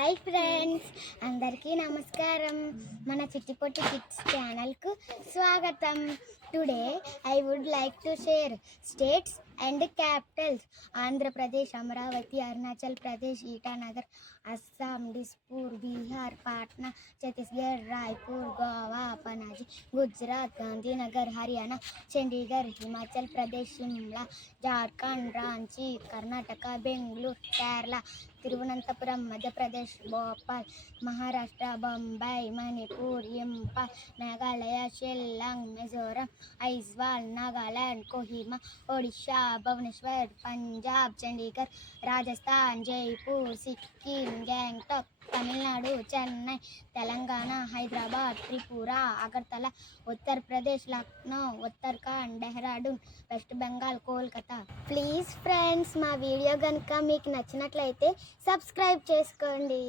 Hi friends, అందరికీ నమస్కారం. మన చిట్టిపొట్టి కిడ్స్ ఛానల్కు స్వాగతం. Today I would like to share states and capitals. Andhra Pradesh, Amaravati, Arunachal Pradesh, Itanagar, Assam, Dispur, Bihar, Patna, Chhattisgarh, Raipur, Goa, Panaji, Gujarat, Gandhinagar, Haryana, Chandigarh, Himachal Pradesh, Shimla, Jharkhand, Ranchi, Karnataka, Bengaluru, Kerala, Thiruvananthapuram, Madhya Pradesh, Bhopal, Maharashtra, Bombay, Manipur, Imphal, Meghalaya, Shillong, Mizoram, Aizawl, Nagaland, Kohima, Odisha, Bhubaneswar, Punjab, Chandigarh, Rajasthan, Jaipur, Sikkim, Gangtok, Tamil Nadu, Chennai, Telangana, Hyderabad, Tripura, Agartala, Uttar Pradesh, Lucknow, Uttarakhand, Dehradun, west Bengal, Kolkata. Please friends, మా వీడియో కనుక మీకు నచ్చినట్లయితే సబ్స్క్రైబ్ చేసుకోండి.